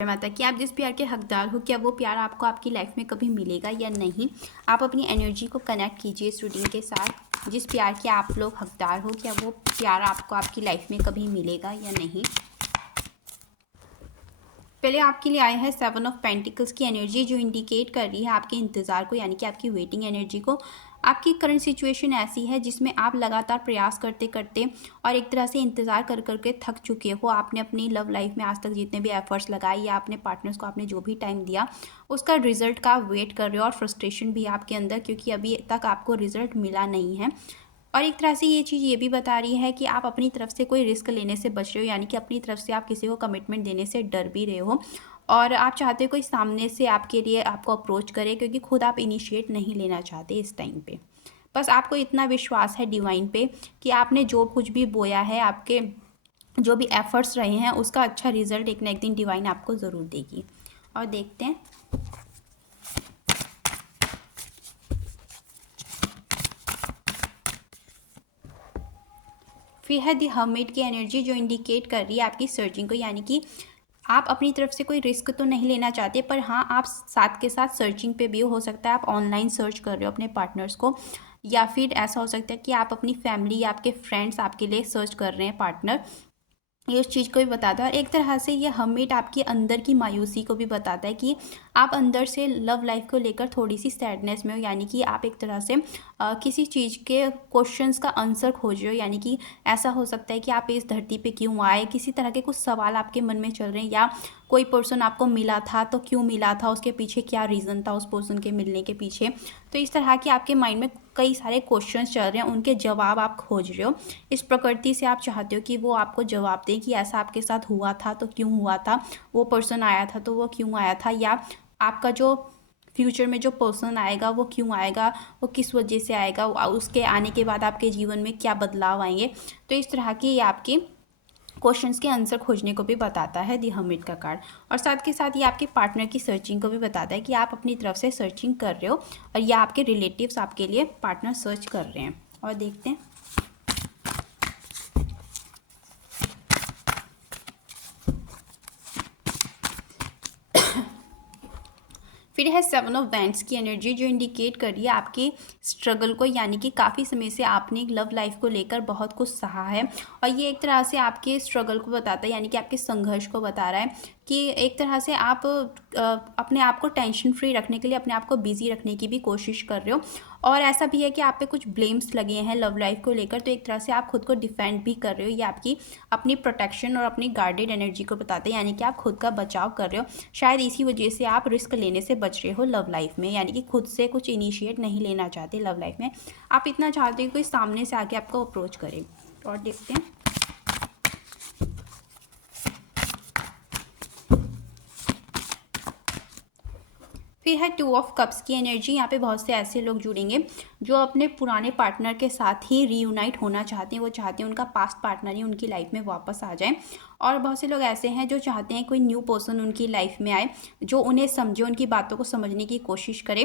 माता कि आप जिस प्यार के हकदार हो, क्या वो प्यार आपको आपकी लाइफ में कभी मिलेगा या नहीं। आप अपनी एनर्जी को कनेक्ट कीजिए इस रूटीन के साथ। जिस प्यार के आप लोग हकदार हो, क्या वो प्यार आपको आपकी लाइफ में कभी मिलेगा या नहीं। पहले आपके लिए आया है 7 ऑफ पेंटिकल्स की एनर्जी, जो इंडिकेट कर रही है आपके इंतज़ार को, यानी कि आपकी वेटिंग एनर्जी को। आपकी करंट सिचुएशन ऐसी है जिसमें आप लगातार प्रयास करते करते और एक तरह से इंतज़ार कर करके थक चुके हो। आपने अपनी लव लाइफ में आज तक जितने भी एफर्ट्स लगाए या अपने पार्टनर्स को आपने जो भी टाइम दिया, उसका रिजल्ट का वेट कर रहे हो और फ्रस्ट्रेशन भी है आपके अंदर, क्योंकि अभी तक आपको रिजल्ट मिला नहीं है। और एक तरह से ये चीज़ ये भी बता रही है कि आप अपनी तरफ से कोई रिस्क लेने से बच रहे हो, यानी कि अपनी तरफ से आप किसी को कमिटमेंट देने से डर भी रहे हो। और आप चाहते हो कोई सामने से आपके लिए आपको अप्रोच करे, क्योंकि खुद आप इनिशिएट नहीं लेना चाहते इस टाइम पे। बस आपको इतना विश्वास है डिवाइन पे कि आपने जो कुछ भी बोया है, आपके जो भी एफर्ट्स रहे हैं, उसका अच्छा रिजल्ट एक ना एक दिन डिवाइन आपको ज़रूर देगी। और देखते हैं फिर है दी हर्मिट की एनर्जी, जो इंडिकेट कर रही है आपकी सर्चिंग को, यानी कि आप अपनी तरफ से कोई रिस्क तो नहीं लेना चाहते, पर हाँ आप साथ के साथ सर्चिंग पे भी हो सकता है। आप ऑनलाइन सर्च कर रहे हो अपने पार्टनर्स को, या फिर ऐसा हो सकता है कि आप अपनी फैमिली या आपके फ्रेंड्स आपके लिए सर्च कर रहे हैं पार्टनर। ये उस चीज़ को भी बताता है। और एक तरह से ये हमिट आपकी अंदर की मायूसी को भी बताता है कि आप अंदर से लव लाइफ को लेकर थोड़ी सी सैडनेस में हो, यानी कि आप एक तरह से किसी चीज़ के क्वेश्चंस का आंसर खोज रहे हो। यानी कि ऐसा हो सकता है कि आप इस धरती पे क्यों आए, किसी तरह के कुछ सवाल आपके मन में चल रहे हैं, या कोई पर्सन आपको मिला था तो क्यों मिला था, उसके पीछे क्या रीज़न था उस पर्सन के मिलने के पीछे। तो इस तरह के आपके माइंड में कई सारे क्वेश्चंस चल रहे हैं, उनके जवाब आप खोज रहे हो। इस प्रकृति से आप चाहते हो कि वो आपको जवाब दें कि ऐसा आपके साथ हुआ था तो क्यों हुआ था, वो पर्सन आया था तो वो क्यों आया था, या आपका जो फ्यूचर में जो पर्सन आएगा वो क्यों आएगा, वो किस वजह से आएगा, उसके आने के बाद आपके जीवन में क्या बदलाव आएंगे। तो इस तरह की ये आपकी क्वेश्चंस के आंसर खोजने को भी बताता है दी हर्मिट का कार्ड। और साथ के साथ ये आपके पार्टनर की सर्चिंग को भी बताता है कि आप अपनी तरफ से सर्चिंग कर रहे हो, और या आपके रिलेटिव्स आपके लिए पार्टनर सर्च कर रहे हैं। और देखते हैं फिर है 7 ऑफ वैंड्स की एनर्जी, जो इंडिकेट कर रही है आपकी स्ट्रगल को, यानी कि काफ़ी समय से आपने लव लाइफ को लेकर बहुत कुछ सहा है। और ये एक तरह से आपके स्ट्रगल को बताता है, यानी कि आपके संघर्ष को बता रहा है कि एक तरह से आप अपने आप को टेंशन फ्री रखने के लिए अपने आप को बिजी रखने की भी कोशिश कर रहे हो। और ऐसा भी है कि आप पे कुछ ब्लेम्स लगे हैं लव लाइफ को लेकर, तो एक तरह से आप खुद को डिफेंड भी कर रहे हो। ये आपकी अपनी प्रोटेक्शन और अपनी गार्डेड एनर्जी को बताते हैं, यानी कि आप खुद का बचाव कर रहे हो। शायद इसी वजह से आप रिस्क लेने से बच रहे हो लव लाइफ में, यानी कि खुद से कुछ इनिशिएट नहीं लेना चाहते लव लाइफ में। आप इतना चाहते हो कि कोई सामने से आके आपको अप्रोच करे। और देखते हैं फिर है 2 ऑफ कप्स की एनर्जी। यहाँ पे बहुत से ऐसे लोग जुड़ेंगे जो अपने पुराने पार्टनर के साथ ही रीयूनाइट होना चाहते हैं। वो चाहते हैं उनका पास्ट पार्टनर ही उनकी लाइफ में वापस आ जाए। और बहुत से लोग ऐसे हैं जो चाहते हैं कोई न्यू पर्सन उनकी लाइफ में आए, जो उन्हें समझे, उनकी बातों को समझने की कोशिश करे,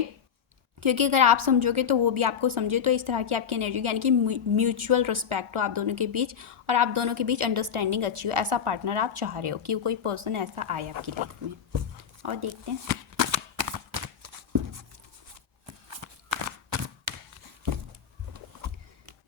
क्योंकि अगर आप समझोगे तो वो भी आपको समझे। तो इस तरह की आपकी एनर्जी, यानी कि म्यूचुअल रिस्पेक्ट हो आप दोनों के बीच, और आप दोनों के बीच अंडरस्टैंडिंग अच्छी हो। ऐसा पार्टनर आप चाह रहे हो कि कोई पर्सन ऐसा आए आपकी लाइफ में। और देखते हैं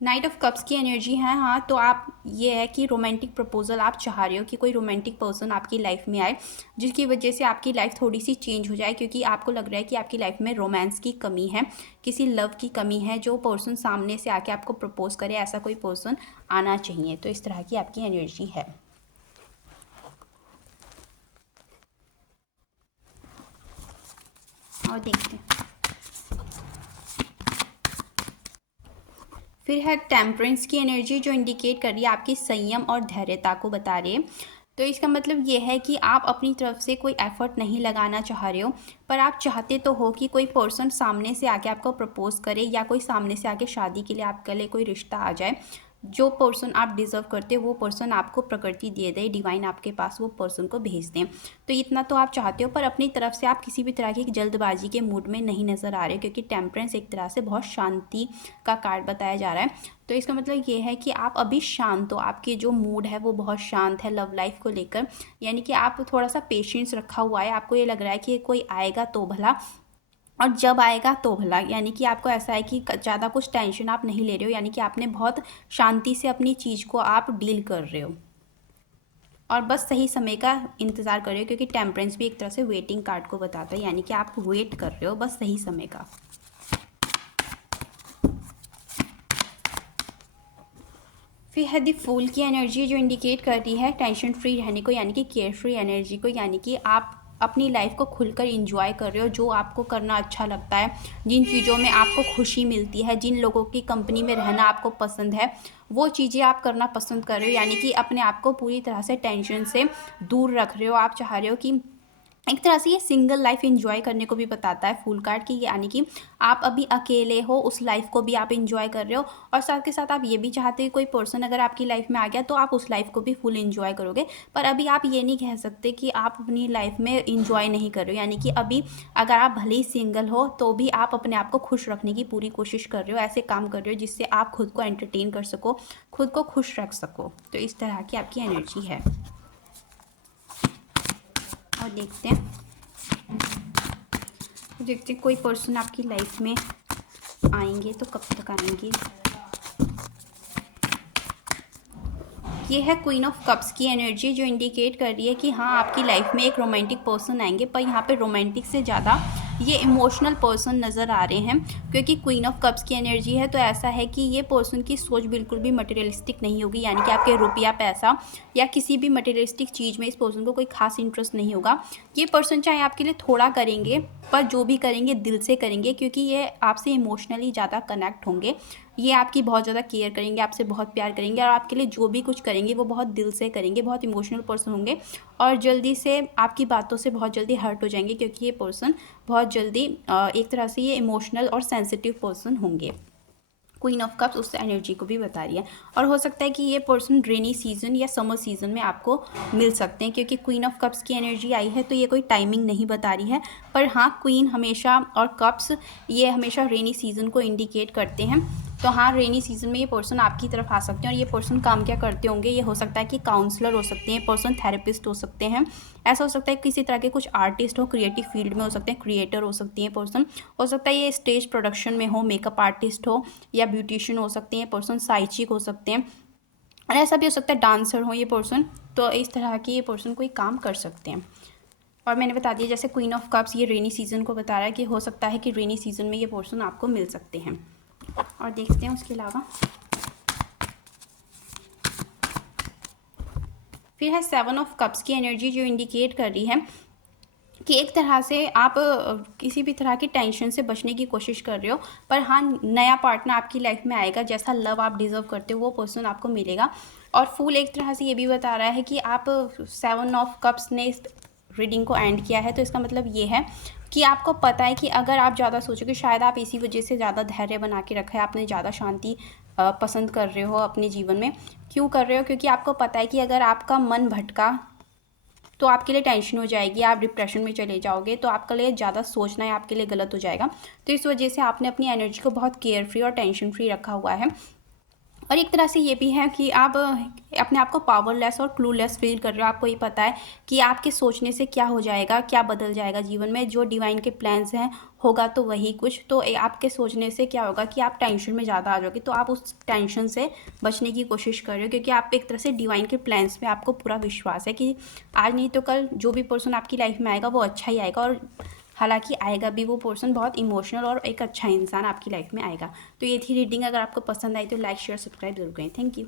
नाइट ऑफ कप्स की एनर्जी है। हाँ, तो आप ये है कि रोमांटिक प्रपोजल आप चाह रहे हो कि कोई रोमांटिक पर्सन आपकी लाइफ में आए, जिसकी वजह से आपकी लाइफ थोड़ी सी चेंज हो जाए, क्योंकि आपको लग रहा है कि आपकी लाइफ में रोमांस की कमी है, किसी लव की कमी है। जो पर्सन सामने से आके आपको प्रपोज करे, ऐसा कोई पर्सन आना चाहिए। तो इस तरह की आपकी एनर्जी है। और देखते हैं फिर है टेम्परेंस की एनर्जी, जो इंडिकेट कर रही है आपकी संयम और धैर्यता को बता रही है। तो इसका मतलब ये है कि आप अपनी तरफ से कोई एफर्ट नहीं लगाना चाह रहे हो, पर आप चाहते तो हो कि कोई पर्सन सामने से आके आपको प्रपोज करे, या कोई सामने से आके शादी के लिए आपके लिए कोई रिश्ता आ जाए। जो पर्सन आप डिज़र्व करते हो वो पर्सन आपको प्रकृति दे दे, डिवाइन आपके पास वो पर्सन को भेज दें। तो इतना तो आप चाहते हो, पर अपनी तरफ से आप किसी भी तरह की जल्दबाजी के मूड में नहीं नज़र आ रहे हो, क्योंकि टेम्परेंस एक तरह से बहुत शांति का कार्ड बताया जा रहा है। तो इसका मतलब ये है कि आप अभी शांत हो, आपके जो मूड है वो बहुत शांत है लव लाइफ को लेकर, यानी कि आप थोड़ा सा पेशेंस रखा हुआ है। आपको ये लग रहा है कि कोई आएगा तो भला, और जब आएगा तो भला, यानी कि आपको ऐसा है कि ज़्यादा कुछ टेंशन आप नहीं ले रहे हो, यानी कि आपने बहुत शांति से अपनी चीज़ को आप डील कर रहे हो और बस सही समय का इंतज़ार कर रहे हो, क्योंकि टेम्परेंस भी एक तरह से वेटिंग कार्ड को बताता है, यानी कि आप वेट कर रहे हो बस सही समय का। फिर है द फूल की एनर्जी, जो इंडिकेट कर रही है टेंशन फ्री रहने को, यानी कि केयर फ्री एनर्जी को, यानी कि आप अपनी लाइफ को खुलकर इंजॉय कर रहे हो, जो आपको करना अच्छा लगता है, जिन चीज़ों में आपको खुशी मिलती है, जिन लोगों की कंपनी में रहना आपको पसंद है, वो चीज़ें आप करना पसंद कर रहे हो, यानी कि अपने आप को पूरी तरह से टेंशन से दूर रख रहे हो। आप चाह रहे हो कि एक तरह से ये सिंगल लाइफ एंजॉय करने को भी बताता है फूल कार्ड की, यानी कि आप अभी अकेले हो, उस लाइफ को भी आप एंजॉय कर रहे हो, और साथ के साथ आप ये भी चाहते हो कोई पर्सन अगर आपकी लाइफ में आ गया तो आप उस लाइफ को भी फुल एंजॉय करोगे। पर अभी आप ये नहीं कह सकते कि आप अपनी लाइफ में एंजॉय नहीं कर रहे हो, यानी कि अभी अगर आप भले ही सिंगल हो तो भी आप अपने आप को खुश रखने की पूरी कोशिश कर रहे हो, ऐसे काम कर रहे हो जिससे आप खुद को एंटरटेन कर सको, खुद को खुश रख सको। तो इस तरह की आपकी एनर्जी है। और देखते हैं कोई पर्सन आपकी लाइफ में आएंगे तो कब तक आएंगे। ये है क्वीन ऑफ कप्स की एनर्जी, जो इंडिकेट कर रही है कि हाँ आपकी लाइफ में एक रोमांटिक पर्सन आएंगे, पर यहाँ पे रोमांटिक से ज़्यादा ये इमोशनल पर्सन नज़र आ रहे हैं, क्योंकि क्वीन ऑफ कप्स की एनर्जी है। तो ऐसा है कि ये पर्सन की सोच बिल्कुल भी मटेरियलिस्टिक नहीं होगी, यानी कि आपके रुपया पैसा या किसी भी मटेरियलिस्टिक चीज़ में इस पर्सन को कोई खास इंटरेस्ट नहीं होगा। ये पर्सन चाहे आपके लिए थोड़ा करेंगे, पर जो भी करेंगे दिल से करेंगे, क्योंकि ये आपसे इमोशनली ज़्यादा कनेक्ट होंगे, ये आपकी बहुत ज़्यादा केयर करेंगे, आपसे बहुत प्यार करेंगे, और आपके लिए जो भी कुछ करेंगे वो बहुत दिल से करेंगे, बहुत इमोशनल पर्सन होंगे, और जल्दी से आपकी बातों से बहुत जल्दी हर्ट हो जाएंगे, क्योंकि ये पर्सन बहुत जल्दी एक तरह से ये इमोशनल और सेंसिटिव पर्सन होंगे। क्वीन ऑफ कप्स उस एनर्जी को भी बता रही है, और हो सकता है कि ये पर्सन रेनी सीजन या समर सीजन में आपको मिल सकते हैं, क्योंकि क्वीन ऑफ कप्स की एनर्जी आई है तो ये कोई टाइमिंग नहीं बता रही है, पर हाँ क्वीन हमेशा और कप्स ये हमेशा रेनी सीजन को इंडिकेट करते हैं। तो हाँ रेनी सीजन में ये पर्सन आपकी तरफ आ सकते हैं, और ये पर्सन काम क्या करते होंगे, ये हो सकता है कि काउंसलर हो सकते हैं पर्सन, थेरेपिस्ट हो सकते हैं, ऐसा हो सकता है किसी तरह के कुछ आर्टिस्ट हो, क्रिएटिव फील्ड में हो सकते हैं, क्रिएटर हो सकती हैं पर्सन, हो सकता है ये स्टेज प्रोडक्शन में हो, मेकअप आर्टिस्ट हो, या ब्यूटिशियन हो सकते हैं पर्सन, साइचिक हो सकते हैं, और ऐसा भी हो सकता है डांसर हो ये पर्सन। तो इस तरह के ये पर्सन कोई काम कर सकते हैं। और मैंने बता दिया जैसे क्वीन ऑफ कप्स ये रेनी सीजन को बता रहा है कि हो सकता है कि रेनी सीजन में ये पर्सन आपको मिल सकते हैं। और देखते हैं उसके अलावा फिर है 7 ऑफ कप्स की एनर्जी, जो इंडिकेट कर रही है कि एक तरह से आप किसी भी तरह की टेंशन से बचने की कोशिश कर रहे हो, पर हाँ नया पार्टनर आपकी लाइफ में आएगा, जैसा लव आप डिज़र्व करते हो वो पर्सन आपको मिलेगा। और फूल एक तरह से ये भी बता रहा है कि आप 7 ऑफ कप्स ने इस रीडिंग को एंड किया है, तो इसका मतलब ये है कि आपको पता है कि अगर आप ज़्यादा सोचोगे, शायद आप इसी वजह से ज़्यादा धैर्य बना के रखा है, आपने ज़्यादा शांति पसंद कर रहे हो अपने जीवन में। क्यों कर रहे हो? क्योंकि आपको पता है कि अगर आपका मन भटका तो आपके लिए टेंशन हो जाएगी, आप डिप्रेशन में चले जाओगे, तो आपके लिए ज़्यादा सोचना है आपके लिए गलत हो जाएगा। तो इस वजह से आपने अपनी एनर्जी को बहुत केयर फ्री और टेंशन फ्री रखा हुआ है। और एक तरह से ये भी है कि आप अपने आप को पावरलेस और क्लूलेस फील कर रहे हो। आपको ये पता है कि आपके सोचने से क्या हो जाएगा, क्या बदल जाएगा जीवन में, जो डिवाइन के प्लान्स हैं होगा तो वही कुछ। तो आपके सोचने से क्या होगा कि आप टेंशन में ज़्यादा आ जाओगे, तो आप उस टेंशन से बचने की कोशिश कर रहे हो, क्योंकि आप एक तरह से डिवाइन के प्लान्स पे आपको पूरा विश्वास है कि आज नहीं तो कल जो भी पर्सन आपकी लाइफ में आएगा वो अच्छा ही आएगा। और हालांकि आएगा भी वो पर्सन बहुत इमोशनल और एक अच्छा इंसान आपकी लाइफ में आएगा। तो ये थी रीडिंग। अगर आपको पसंद आई तो लाइक शेयर सब्सक्राइब जरूर करें। Thank you.